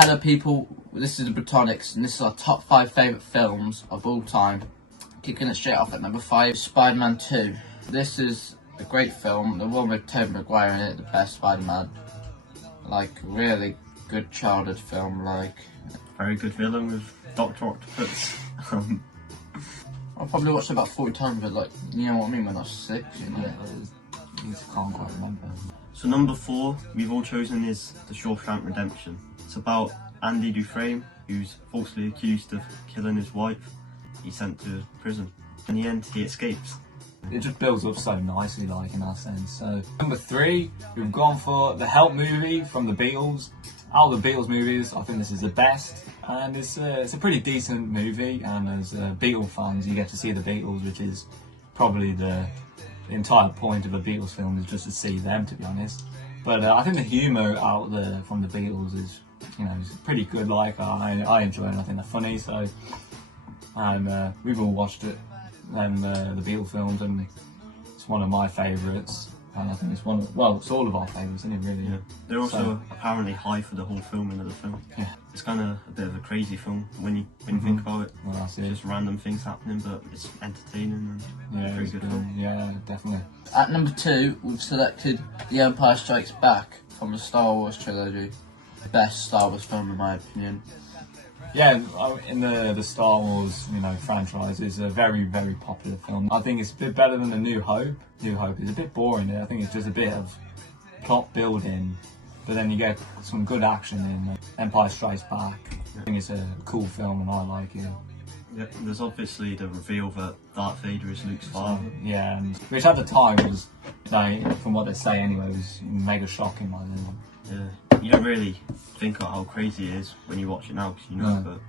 Hello people, this is the Britonics and this is our top 5 favourite films of all time. Kicking it straight off at number 5, Spider-Man 2. This is a great film, the one with Tobey Maguire in it, the best Spider-Man. Like, really good childhood film, like. Very good villain with Dr. Octopus. I probably watched it about 40 times, but like, you know what I mean, when I was 6, you know. You can't quite remember. So number 4 we've all chosen is The Shawshank Redemption. It's about Andy Dufresne, who's falsely accused of killing his wife. He's sent to prison. In the end, he escapes. It just builds up so nicely, like, in that sense. So number 3, we've gone for the Help movie from the Beatles. Out of the Beatles movies, I think this is the best, and it's a pretty decent movie. And as Beatle fans, you get to see the Beatles, which is probably the entire point of a Beatles film, is just to see them, to be honest. But I think the humour out there from the Beatles is, you know, it's pretty good. Like, I enjoy it. I think they're funny. So, and we've all watched it, and the Beatles films, and it's one of my favourites. And I think it's one of, well, it's all of our favourites, isn't it, really? Yeah. They're also apparently high for the whole filming of the film. Yeah. It's kind of a bit of a crazy film when you think about it. Well, that's It's just random things happening, but it's entertaining and yeah, pretty good film. Yeah, definitely. At number 2, we've selected The Empire Strikes Back from the Star Wars trilogy. Best Star Wars film in my opinion. Yeah, in the Star Wars, you know, franchise, is a very, very popular film. I think it's a bit better than A New Hope. New Hope is a bit boring. I think it's just a bit of plot building, but then you get some good action in Empire Strikes Back. I think it's a cool film and I like it. Yeah, there's obviously the reveal that Darth Vader is Luke's father. Yeah, and, which at the time was, you know, from what they say anyway, was mega shocking. Like, Yeah, you don't really think of how crazy it is when you watch it now, because you know, but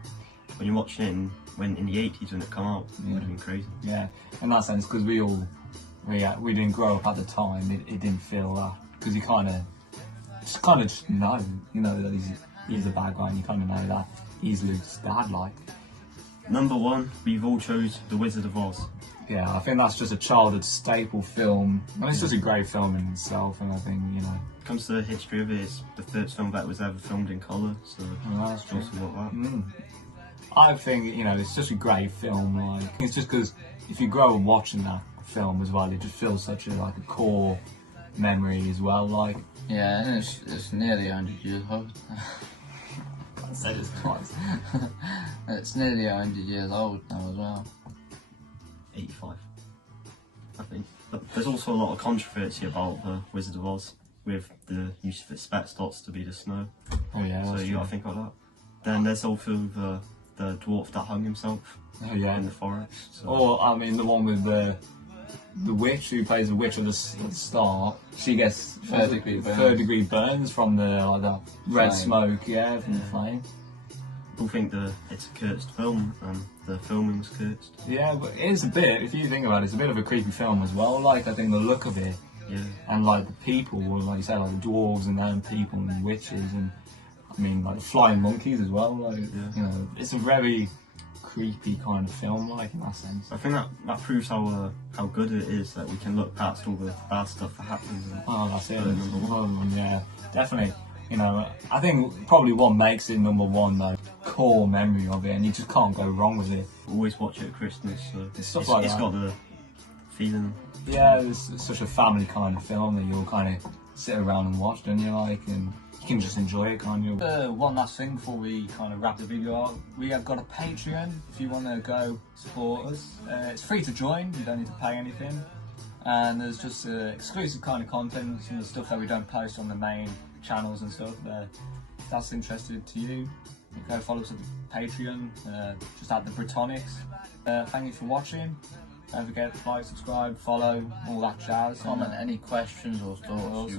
when you watch it in the 80s when it came out, it would have been crazy. Yeah, in that sense, because we didn't grow up at the time, it didn't feel that, because you kind of just know, you know, that he's a bad guy, and you kind of know that he's Luke's dad, like. Number 1, we've all chose The Wizard of Oz. Yeah, I think that's just a childhood staple film, and it's just a great film in itself, and I think, you know. When it comes to the history of it, it's the first film that was ever filmed in colour, so that's it's also got that. I think, you know, it's just a great film. Like, it's just because if you grow up watching that film as well, it just feels such a like a core memory as well. Like, Yeah, and it's nearly 100 years old. I said this twice. It's nearly 100 years old now as well. 85, I think. But there's also a lot of controversy about The Wizard of Oz, with the use of its dots to be the snow. Oh yeah. So you gotta think about that. Then there's also the dwarf that hung himself in the forest. So. Or I mean, the one with the witch who plays the witch at the start. She gets third degree burns from the red smoke, yeah, from the flame. People think that it's a cursed film and the filming's cursed. Yeah, but it is a bit, if you think about it, it's a bit of a creepy film as well. Like, I think the look of it, and like the people, like you say, like the dwarves and then people and witches, and I mean like the flying monkeys as well. Like, you know, it's a very creepy kind of film, like, in that sense. I think that proves how good it is that we can look past all the bad stuff that happens. That's it. Number 1, yeah, definitely. You know, I think probably what makes it number 1 though, core memory of it, and you just can't go wrong with it. Always watch it at Christmas. So It's got the feeling. Yeah, it's such a family kind of film that you'll kind of sit around and watch, don't you, like, and you can just enjoy it, can't you? One last thing before we kind of wrap the video up. We have got a Patreon if you want to go support us. It's free to join, you don't need to pay anything. And there's just exclusive kind of content, some of the stuff that we don't post on the main channels and stuff. If that's interested to you, you go follow us at the Patreon, just at the Britonics. Thank you for watching. Don't forget to like, subscribe, follow, all that jazz. Comment any questions or thoughts.